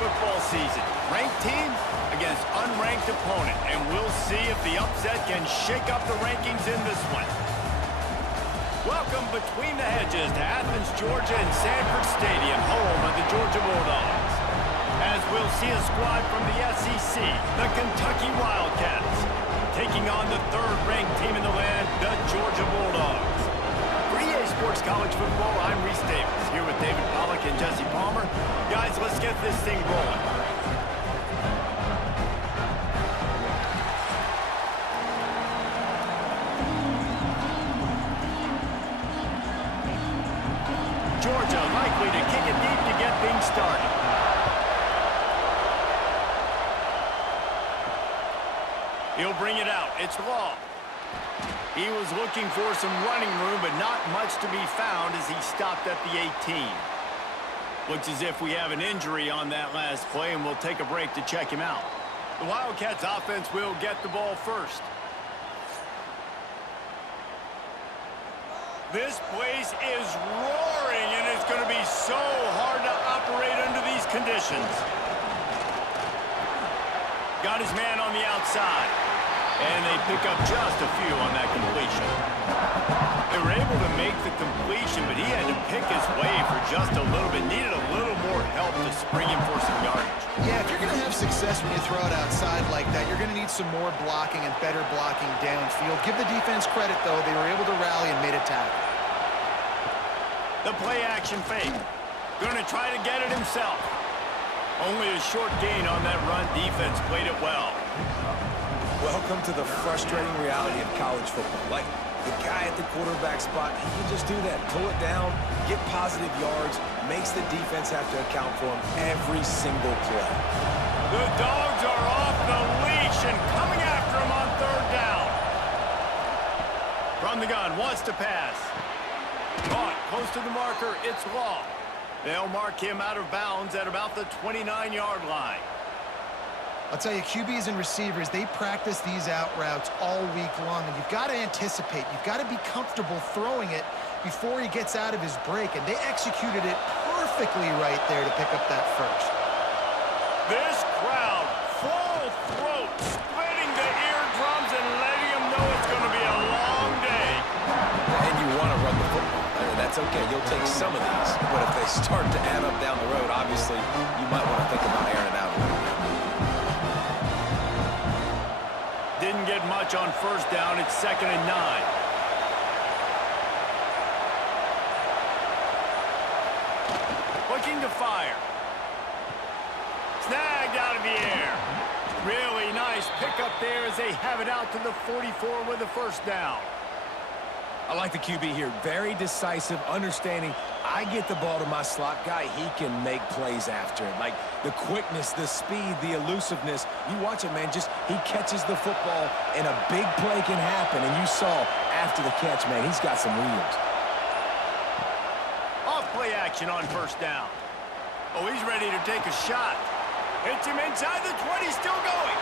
football season. Ranked team against unranked opponent, and we'll see if the upset can shake up the rankings in this one. Welcome between the hedges to Athens, Georgia and Sanford Stadium, home of the Georgia Bulldogs. As we'll see a squad from the SEC, the Kentucky Wildcats, taking on the third-ranked team in the land, the Georgia Bulldogs. For EA Sports College Football, I'm Reese Davis, here with David Pollack and Jesse Palmer. Guys, let's get this thing rolling. Georgia likely to kick it deep to get things started. He'll bring it out. It's Law. He was looking for some running room, but not much to be found as he stopped at the 18. Looks as if we have an injury on that last play, and we'll take a break to check him out. The Wildcats offense will get the ball first. This place is roaring, and it's going to be so hard to operate under these conditions. Got his man on the outside, and they pick up just a few on that completion. They were able to make the completion, but he had to pick his way for just a little bit. Needed a little more help to spring him for some yardage. Yeah, if you're going to have success when you throw it outside like that, you're going to need some more blocking and better blocking downfield. Give the defense credit, though. They were able to rally and made a tackle. The play-action fake. Going to try to get it himself. Only a short gain on that run. Defense played it well. Welcome to the frustrating reality of college football. Like, the guy at the quarterback spot, he can just do that. Pull it down, get positive yards, makes the defense have to account for him every single play. The Dogs are off the leash and coming after him on third down. From the gun, wants to pass. Caught, close to the marker, it's Law. They'll mark him out of bounds at about the 29-yard line. I'll tell you, QBs and receivers, they practice these out routes all week long, and you've got to anticipate. You've got to be comfortable throwing it before he gets out of his break, and they executed it perfectly right there to pick up that first. This crowd, full throat, splitting the eardrums and letting them know it's going to be a long day. And you want to run the football. I mean, that's okay. You'll take some of these, but if they start to add up down the road, obviously, you might want to think about airing it out a little bit. Didn't get much on first down. It's 2nd and 9. Looking to fire. Snagged out of the air. Really nice pickup there as they have it out to the 44 with a first down. I like the QB here. Very decisive, understanding I get the ball to my slot guy, he can make plays after it. Like the quickness, the speed, the elusiveness. You watch it, man, just he catches the football and a big play can happen. And you saw after the catch, man, he's got some wheels. Off play action on first down. Oh, he's ready to take a shot. Hits him inside the 20, still going.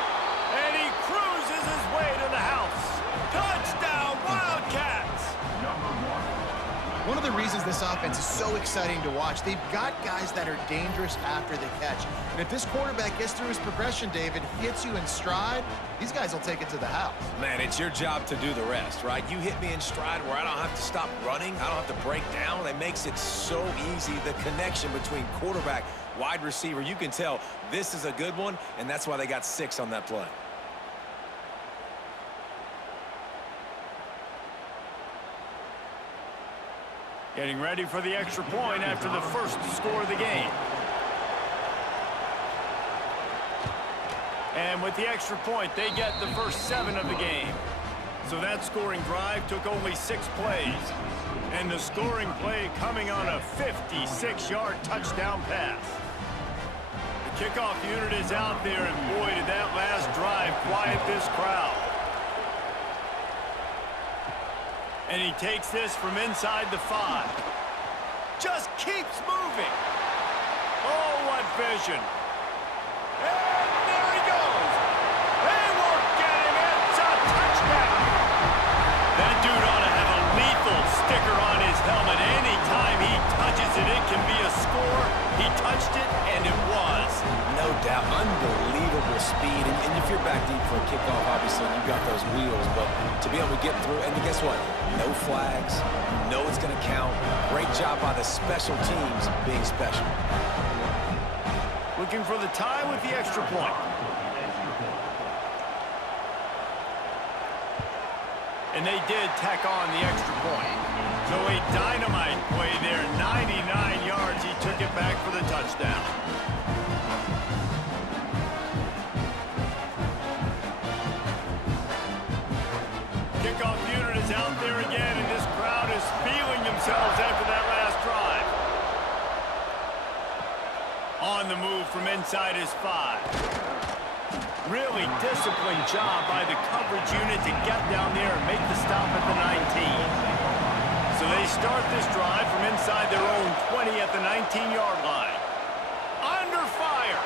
And he cruises his way to the house. Touchdown, Wildcats! One of the reasons this offense is so exciting to watch, they've got guys that are dangerous after the catch. And if this quarterback gets through his progression, David, hits you in stride, these guys will take it to the house. Man, it's your job to do the rest, right? You hit me in stride where I don't have to stop running. I don't have to break down. It makes it so easy, the connection between quarterback, wide receiver. You can tell this is a good one, and that's why they got 6 on that play. Getting ready for the extra point after the first score of the game. And with the extra point, they get the first 7 of the game. So that scoring drive took only 6 plays. And the scoring play coming on a 56-yard touchdown pass. The kickoff unit is out there, and boy, did that last drive quiet this crowd. And he takes this from inside the 5. Just keeps moving. Oh, what vision. And there he goes. They won't get him. It's a touchdown. That dude ought to have a lethal sticker on his helmet. Anytime he touches it, it can be a score. He touched it, and it was. doubt. Unbelievable speed. And if you're back deep for a kickoff, obviously, you've got those wheels. But to be able to get through, and guess what? No flags. You know it's going to count. Great job by the special teams being special. Looking for the tie with the extra point. And they did tack on the extra point. So a dynamite play there, 99 yards. He took it back for the touchdown. Kickoff unit is out there again, and this crowd is feeling themselves after that last drive. On the move from inside his 5. Really disciplined job by the coverage unit to get down there and make the stop at the 19. So they start this drive from inside their own 20 at the 19-yard line. Under fire.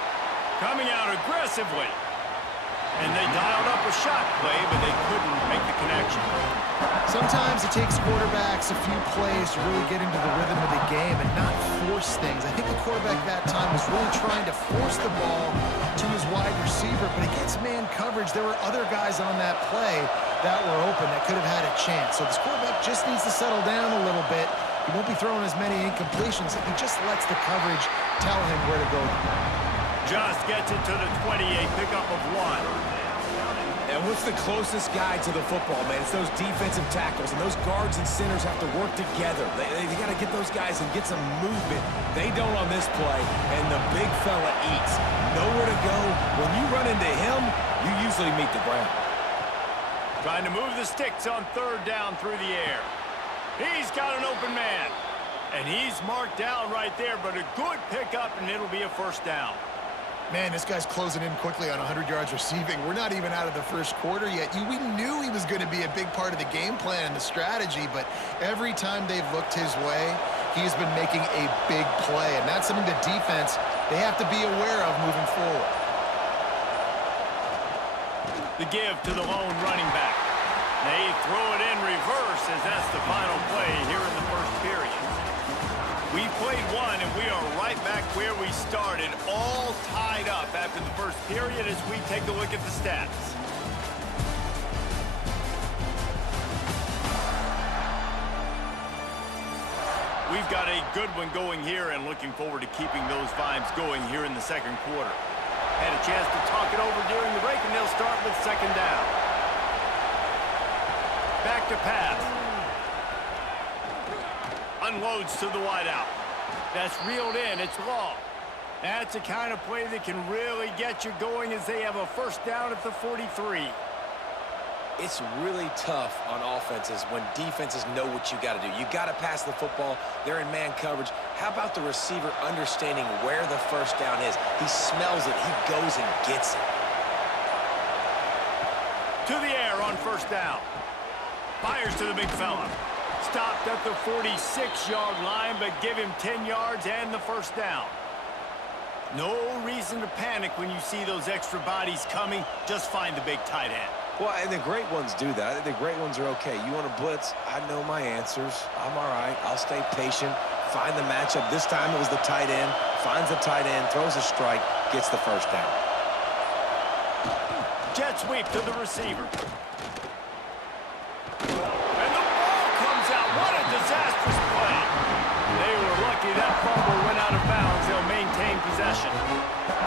Coming out aggressively. And they dialed up a shot play, but they couldn't make the connection. Sometimes it takes quarterbacks a few plays to really get into the rhythm of the game and not force things. I think the quarterback that time was really trying to force the ball to his wide receiver, but against man coverage, there were other guys on that play that were open that could have had a chance. So this quarterback just needs to settle down a little bit. He won't be throwing as many incompletions if he just lets the coverage tell him where to go. Just gets it to the 28, pickup of 1. And what's the closest guy to the football, man? It's those defensive tackles, and those guards and centers have to work together. They got to get those guys and get some movement. They don't on this play, and the big fella eats. Nowhere to go. When you run into him, you usually meet the ground. Trying to move the sticks on 3rd down through the air. He's got an open man. And he's marked down right there, but a good pickup, and it'll be a 1st down. Man, this guy's closing in quickly on 100 yards receiving. We're not even out of the 1st quarter yet. We knew he was going to be a big part of the game plan and the strategy, but every time they've looked his way, he's been making a big play, and that's something the defense, they have to be aware of moving forward. The give to the lone running back. They throw it in reverse as that's the final play here in the 1st period. We've played one, and we are right back where we started, all tied up after the 1st period as we take a look at the stats. We've got a good one going here and looking forward to keeping those vibes going here in the 2nd quarter. Had a chance to talk it over during the break, and they'll start with 2nd down. Back to pass. Unloads to the wideout. That's reeled in. It's long. That's the kind of play that can really get you going as they have a 1st down at the 43. It's really tough on offenses when defenses know what you got to do. You got to pass the football. They're in man coverage. How about the receiver understanding where the 1st down is? He smells it. He goes and gets it. To the air on 1st down. Fires to the big fella. Stopped at the 46-yard line, but give him 10 yards and the 1st down. No reason to panic when you see those extra bodies coming. Just find the big tight end. Well, and the great ones do that. I think the great ones are okay. You want to blitz? I know my answers. I'm all right. I'll stay patient. Find the matchup. This time it was the tight end. Finds the tight end, throws a strike, gets the 1st down. Jet sweep to the receiver. Disastrous play. They were lucky that fumble went out of bounds. They'll maintain possession.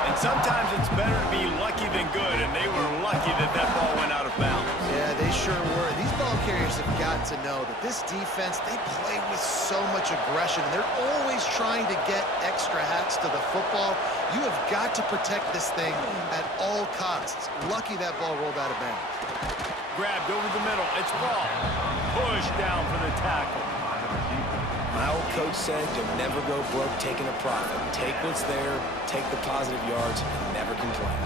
And sometimes it's better to be lucky than good, and they were lucky that that ball went out of bounds. Yeah, they sure were. These ball carriers have got to know that this defense, they play with so much aggression. They're always trying to get extra hats to the football. You have got to protect this thing at all costs. Lucky that ball rolled out of bounds. Grabbed over the middle. It's ball. Push down for the tackle. My old coach said you'll never go broke taking a profit. Take what's there, take the positive yards, and never complain.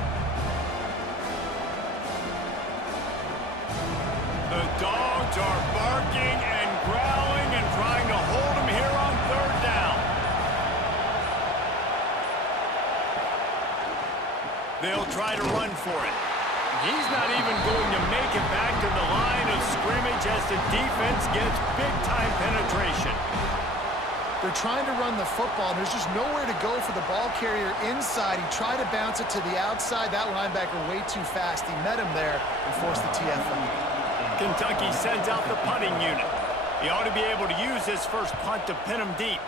The dogs are barking and growling and trying to hold him here on 3rd down. They'll try to run for it. He's not even going to make it back to the line of scrimmage as the defense gets big-time penetration. They're trying to run the football, and there's just nowhere to go for the ball carrier inside. He tried to bounce it to the outside. That linebacker way too fast. He met him there and forced the TFL. Kentucky sends out the punting unit. He ought to be able to use his first punt to pin him deep.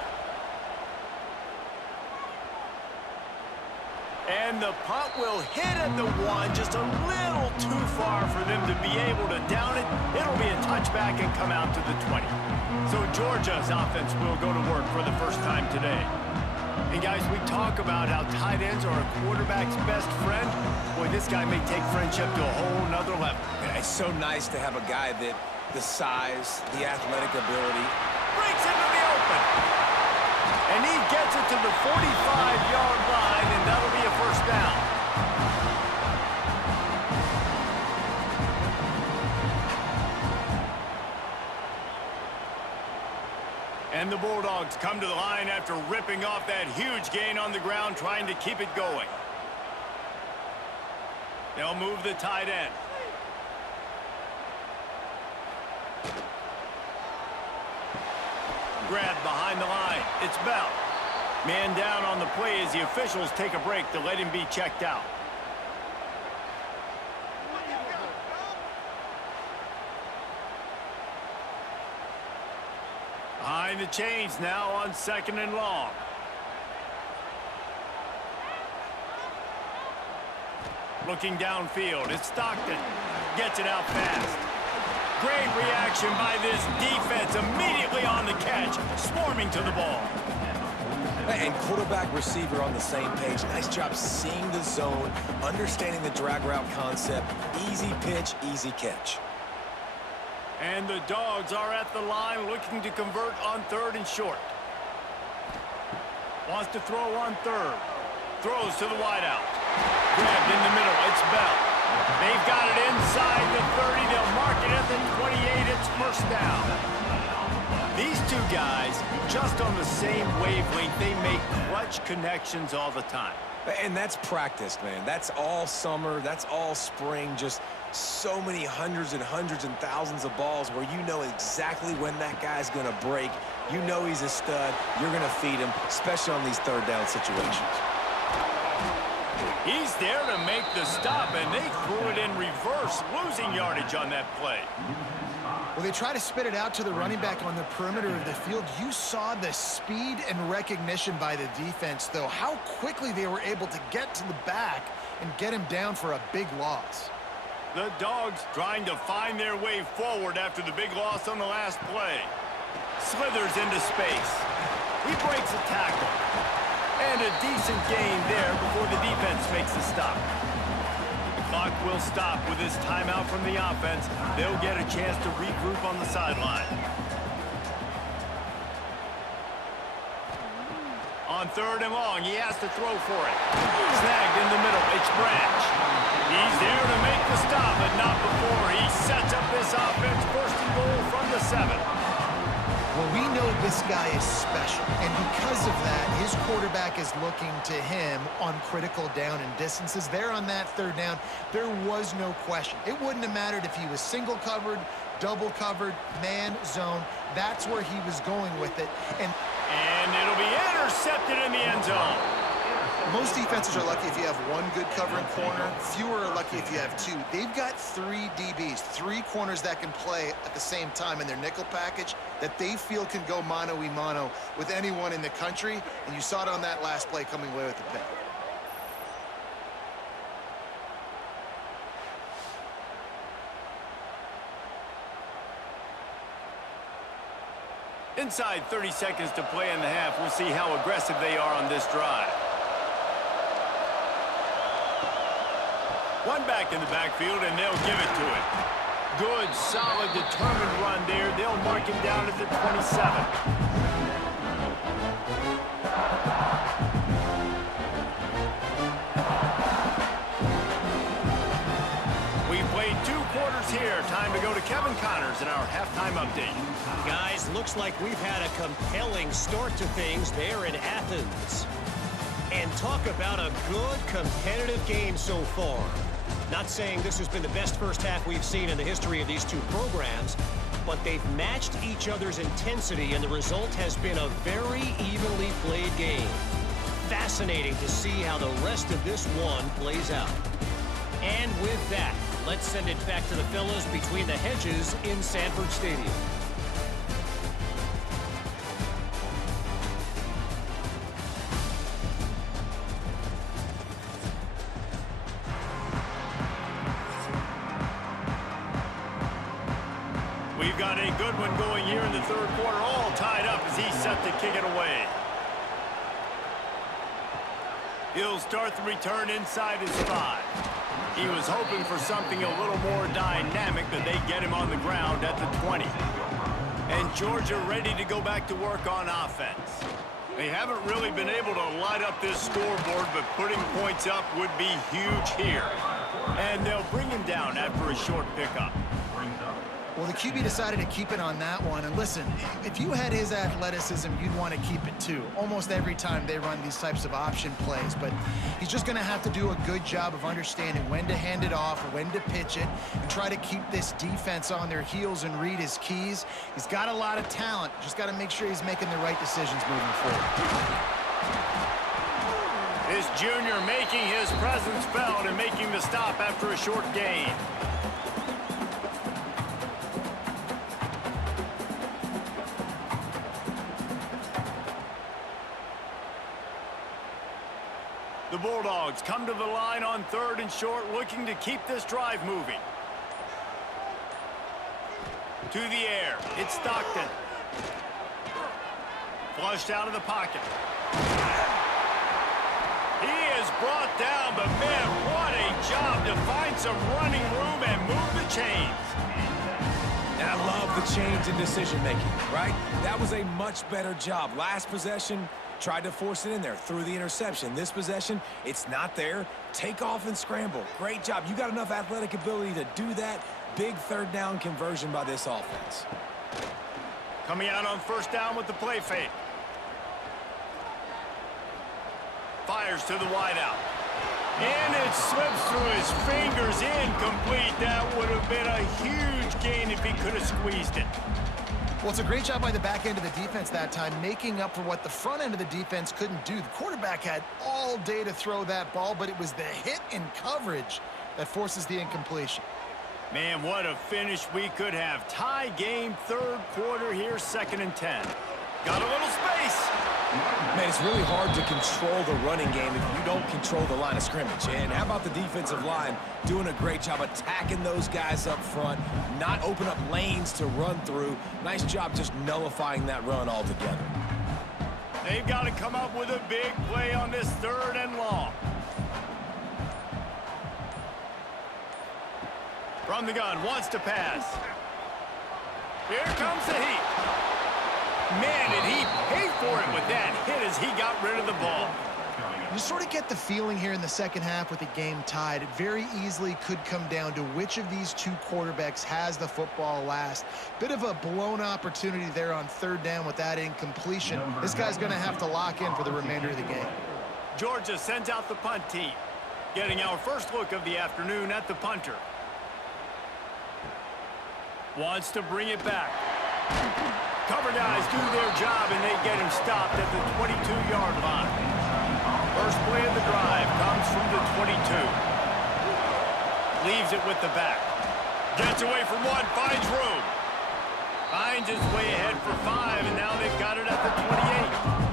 And the punt will hit at the 1, just a little too far for them to be able to down it. It'll be a touchback and come out to the 20. So Georgia's offense will go to work for the first time today. And guys, we talk about how tight ends are a quarterback's best friend. Boy, this guy may take friendship to a whole nother level. Yeah, it's so nice to have a guy that the size, the athletic ability. Breaks into the open. And he gets it to the 45-yard line, and that'll be a first down. And the Bulldogs come to the line after ripping off that huge gain on the ground, trying to keep it going. They'll move the tight end. Grabbed behind the line. It's Bell. Man down on the play as the officials take a break to let him be checked out. Behind the chains now on 2nd and long. Looking downfield. It's Stockton. Gets it out fast. Great reaction by this defense, immediately on the catch, swarming to the ball. And quarterback receiver on the same page. Nice job seeing the zone, understanding the drag route concept. Easy pitch, easy catch. And the Dogs are at the line looking to convert on 3rd and short. Wants to throw on 3rd. Throws to the wideout. Grabbed in the middle. It's Bell. They've got it inside the 30. They'll mark it at the 28. It's first down. These two guys, just on the same wavelength, they make clutch connections all the time. And that's practiced, man. That's all summer. That's all spring. Just so many hundreds and thousands of balls where you know exactly when that guy's going to break. You know he's a stud. You're going to feed him, especially on these 3rd down situations. He's there to make the stop, and they threw it in reverse, losing yardage on that play. Well, they try to spit it out to the running back on the perimeter of the field. You saw the speed and recognition by the defense, though, how quickly they were able to get to the back and get him down for a big loss. The Dogs trying to find their way forward after the big loss on the last play. Slithers into space. He breaks a tackle. And a decent gain there before the defense makes the stop. The clock will stop with this timeout from the offense. They'll get a chance to regroup on the sideline. On 3rd and long, he has to throw for it. Snagged in the middle, it's Branch. He's there to make the stop, but not before he sets up this offense. 1st and goal from the 7. Well, we know this guy is special, and because of that, his quarterback is looking to him on critical down and distances. There on that 3rd down, there was no question. It wouldn't have mattered if he was single covered, double covered, man, zone. That's where he was going with it. And it'll be intercepted in the end zone. Most defenses are lucky if you have one good covering corner. Fewer are lucky if you have 2. They've got 3 DBs, 3 corners that can play at the same time in their nickel package that they feel can go mano-a-mano with anyone in the country. And you saw it on that last play coming away with the pick. Inside 30 seconds to play in the half. We'll see how aggressive they are on this drive. One back in the backfield, and they'll give it to him. Good, solid, determined run there. They'll mark him down at the 27. We've played 2 quarters here. Time to go to Kevin Connors in our halftime update. Guys, looks like we've had a compelling start to things there in Athens. And talk about a good competitive game so far. Not saying this has been the best first half we've seen in the history of these 2 programs, but they've matched each other's intensity, and the result has been a very evenly played game. Fascinating to see how the rest of this one plays out. And with that, let's send it back to the fellas between the hedges in Sanford Stadium. We've got a good one going here in the third quarter, all tied up as he's set to kick it away. He'll start the return inside his 5. He was hoping for something a little more dynamic, but they get him on the ground at the 20. And Georgia ready to go back to work on offense. They haven't really been able to light up this scoreboard, but putting points up would be huge here. And they'll bring him down after a short pickup. Well, the QB decided to keep it on that one. And listen, if you had his athleticism, you'd want to keep it too. Almost every time they run these types of option plays. But he's just going to have to do a good job of understanding when to hand it off, when to pitch it, and try to keep this defense on their heels and read his keys. He's got a lot of talent. Just got to make sure he's making the right decisions moving forward. This junior making his presence felt and making the stop after a short gain. The Bulldogs come to the line on 3rd and short, looking to keep this drive moving. To the air, it's Stockton. Flushed out of the pocket. He is brought down, but man, what a job to find some running room and move the chains. And I love the change in decision-making, right? That was a much better job. Last possession, tried to force it in there, threw the interception. This possession, it's not there. Take off and scramble. Great job. You got enough athletic ability to do that. Big third down conversion by this offense. Coming out on 1st down with the play fake. Fires to the wideout. And it slips through his fingers, incomplete. That would have been a huge gain if he could have squeezed it. Well, it's a great job by the back end of the defense that time, making up for what the front end of the defense couldn't do. The quarterback had all day to throw that ball, but it was the hit in coverage that forces the incompletion. Man, what a finish we could have. Tie game, 3rd quarter here, 2nd and 10. Got a little space. Man, it's really hard to control the running game if you don't control the line of scrimmage. And how about the defensive line doing a great job attacking those guys up front, not open up lanes to run through. Nice job just nullifying that run altogether. They've got to come up with a big play on this 3rd and long. From the gun, wants to pass. Here comes the heat. Man, did he pay for it with that hit as he got rid of the ball. You sort of get the feeling here in the second half with the game tied. It very easily could come down to which of these two quarterbacks has the football last. Bit of a blown opportunity there on 3rd down with that incompletion. This guy's going to have to lock in for the remainder of the game. Georgia sends out the punt team, getting our first look of the afternoon at the punter. Wants to bring it back. Cover guys do their job, and they get him stopped at the 22-yard line. First play of the drive comes from the 22. Leaves it with the back. Gets away from 1, finds room. Finds his way ahead for 5, and now they've got it at the 28.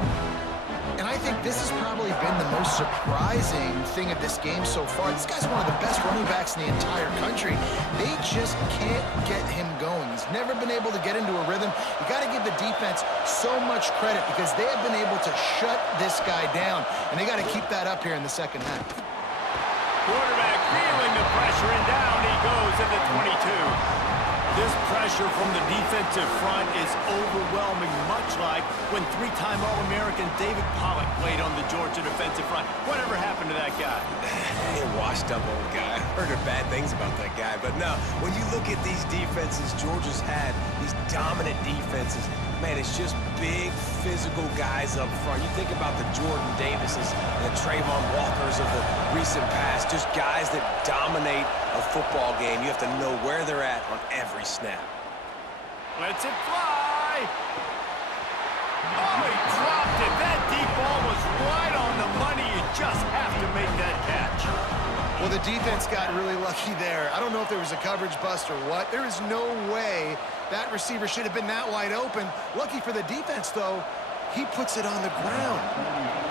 And I think this has probably been the most surprising thing of this game so far. This guy's one of the best running backs in the entire country. They just can't get him going. He's never been able to get into a rhythm. You got to give the defense so much credit because they have been able to shut this guy down, and they got to keep that up here in the second half. Quarterback feeling the pressure, and down he goes at the 22. This pressure from the defensive front is overwhelming, much like when 3-time All-American David Pollock played on the Georgia defensive front. Whatever happened to that guy? Washed up old guy. Heard bad things about that guy. But no, when you look at these defenses Georgia's had, these dominant defenses, man, it's just big, physical guys up front. You think about the Jordan Davises and the Trayvon Walkers of the recent past, just guys that dominate a football game. You have to know where they're at on every snap. Lets it fly. Oh, he dropped it. That deep ball was right on the money. You just have to make that catch. Well, the defense got really lucky there. I don't know if there was a coverage bust or what. There is no way that receiver should have been that wide open. Lucky for the defense, though, he puts it on the ground.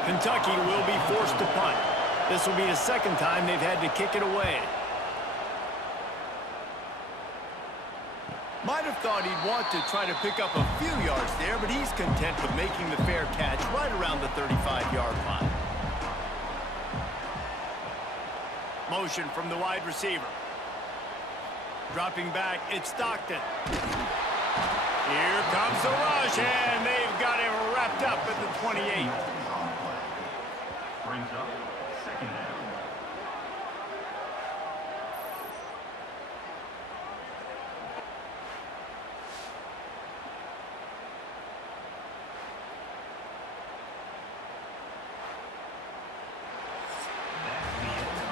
Kentucky will be forced to punt. This will be the second time they've had to kick it away. Might have thought he'd want to try to pick up a few yards there, but he's content with making the fair catch right around the 35-yard line. Motion from the wide receiver. Dropping back, it's Stockton. Here comes the rush, and they've got him wrapped up at the 28. Brings up second down.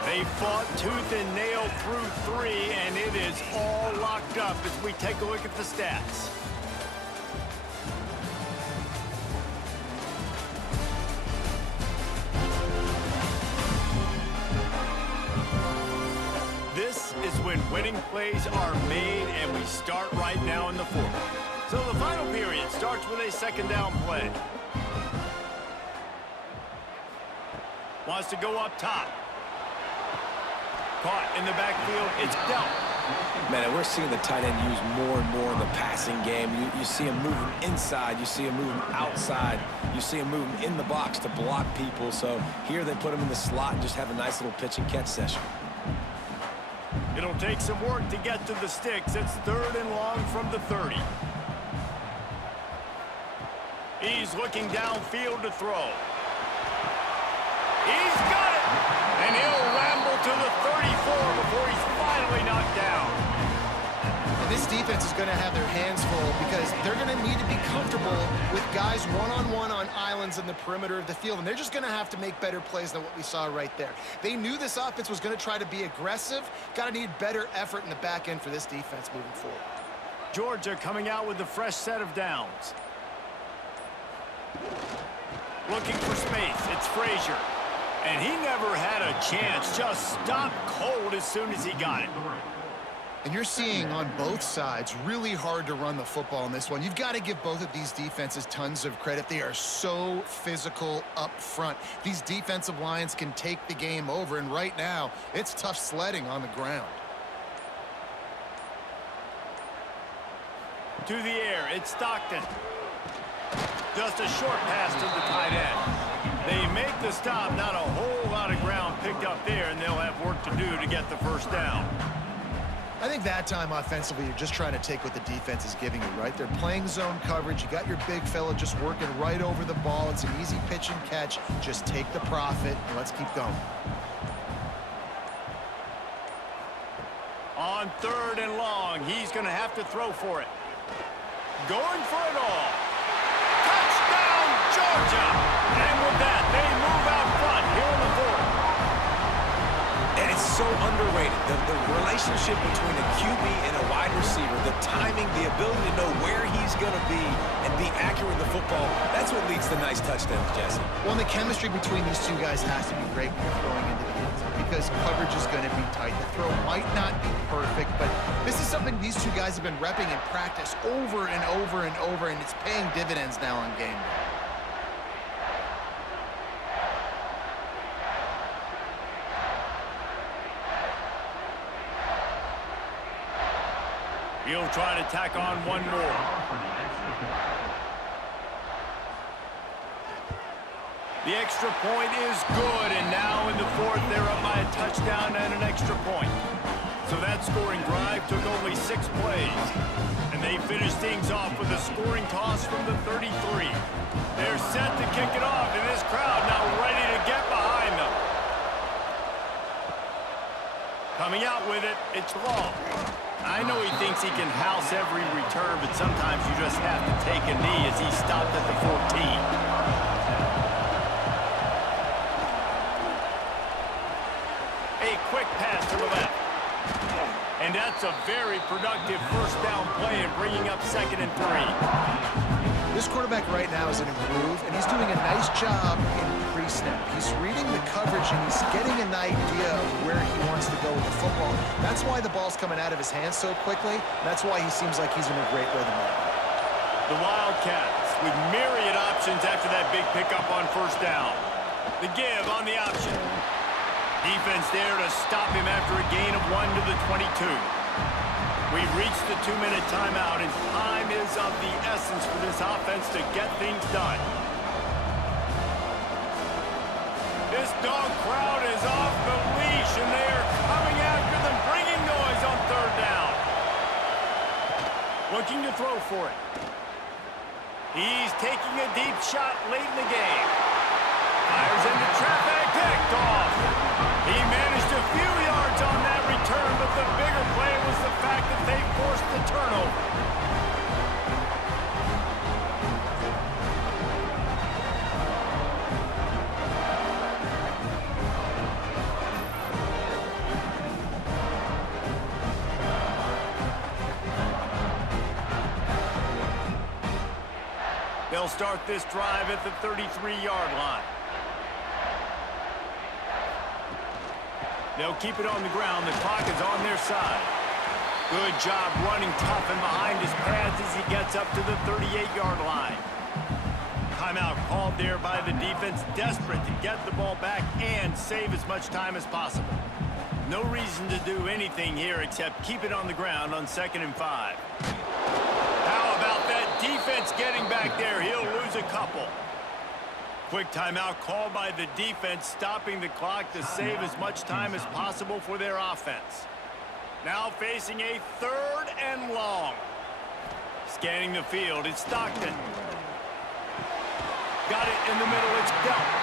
They fought tooth and nail through 3, and it is all locked up as we take a look at the stats. This is when winning plays are made, and we start right now in the 4th. So the final period starts with a second down play. Wants to go up top. Caught in the backfield, it's dealt. Man, we're seeing the tight end used more and more in the passing game. You see him moving inside, you see him moving outside, you see him moving in the box to block people. So here they put him in the slot and just have a nice little pitch and catch session. It'll take some work to get to the sticks. It's 3rd and long from the 30. He's looking downfield to throw. He's got it! And he'll ramble to the 34 before he's finally knocked down. And this defense is going to have their hands full because they're going to need to be comfortable with guys one-on-one on islands in the perimeter of the field, and they're just going to have to make better plays than what we saw right there. They knew this offense was going to try to be aggressive. Got to need better effort in the back end for this defense moving forward. Georgia coming out with a fresh set of downs. Looking for space. It's Frazier. And he never had a chance. Just stopped cold as soon as he got it. And you're seeing on both sides really hard to run the football in this one. You've got to give both of these defenses tons of credit. They are so physical up front. These defensive lines can take the game over, and right now it's tough sledding on the ground. To the air, it's Stockton. Just a short pass to the tight end. They make the stop, not a whole lot of ground picked up there, and they'll have work to do to get the first down. I think that time offensively, you're just trying to take what the defense is giving you, right? They're playing zone coverage. You got your big fella just working right over the ball. It's an easy pitch and catch. Just take the profit, and let's keep going. On 3rd and long, he's going to have to throw for it. Going for it all. Touchdown, Georgia! And with that, they move out front here in the 4th. And it's so underrated, the relationship between a QB and a wide receiver, the timing, the ability to know where he's going to be and be accurate with the football, that's what leads to nice touchdowns, Jesse. Well, and the chemistry between these two guys has to be great when you're throwing into the end zone because coverage is going to be tight. The throw might not be perfect, but this is something these two guys have been repping in practice over and over and over, and it's paying dividends now on game day. He'll try to tack on one more. The extra point is good, and now in the 4th, they're up by a touchdown and an extra point. So that scoring drive took only 6 plays. And they finished things off with a scoring toss from the 33. They're set to kick it off, and this crowd now ready to get behind them. Coming out with it, it's Long. I know he thinks he can house every return, but sometimes you just have to take a knee as he stopped at the 14. A quick pass to the left. And that's a very productive first down play and bringing up 2nd and 3. This quarterback right now is an improve, and he's doing a nice job in pre-snap. He's reading the coverage, and he's getting an idea of where he wants to go with the football. That's why the ball's coming out of his hands so quickly. That's why he seems like he's in a great rhythm right now. The Wildcats with myriad options after that big pickup on first down. The give on the option. Defense there to stop him after a gain of 1 to the 22. We've reached the 2-minute timeout, and time is of the essence for this offense to get things done. This dog crowd is off the leash, and they are coming after them, bringing noise on 3rd down. Looking to throw for it. He's taking a deep shot late in the game. Fires into traffic, picked off. He managed a few yards on that return, but the bigger play was the fact that they forced the turnover. They'll start this drive at the 33-yard line. They'll keep it on the ground. The clock is on their side. Good job running tough and behind his pads as he gets up to the 38-yard line. Timeout called there by the defense, desperate to get the ball back and save as much time as possible. No reason to do anything here except keep it on the ground on 2nd and 5. How about that defense getting back there? He'll lose a couple. Quick timeout called by the defense, stopping the clock to save as much time as possible for their offense. Now facing a 3rd and long. Scanning the field, it's Stockton. Got it in the middle, it's Delp.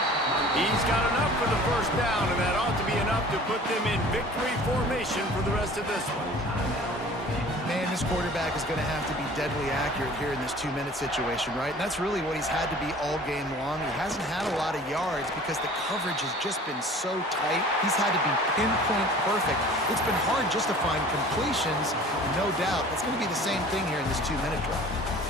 He's got enough for the first down, and that ought to be enough to put them in victory formation for the rest of this one. Man, this quarterback is going to have to be deadly accurate here in this 2-minute situation, right? And that's really what he's had to be all game long. He hasn't had a lot of yards because the coverage has just been so tight. He's had to be pinpoint perfect. It's been hard just to find completions, no doubt. It's going to be the same thing here in this 2-minute drive.